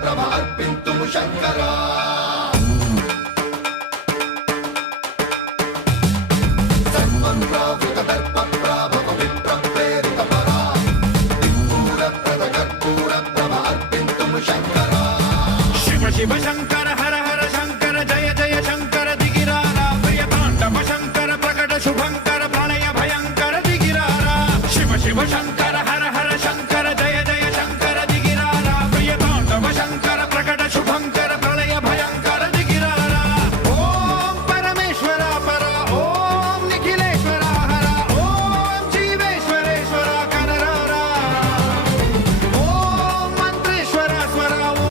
ప్రభ అర్పింతుము శంకరా సర్వం ప్రావృత దర్ప ప్రాభవ విప్ర ప్రేరిత పరా దిక్పూర ప్రద కర్పూర ప్రభ అర్పింతుము శంకరా శివ శివ శంకర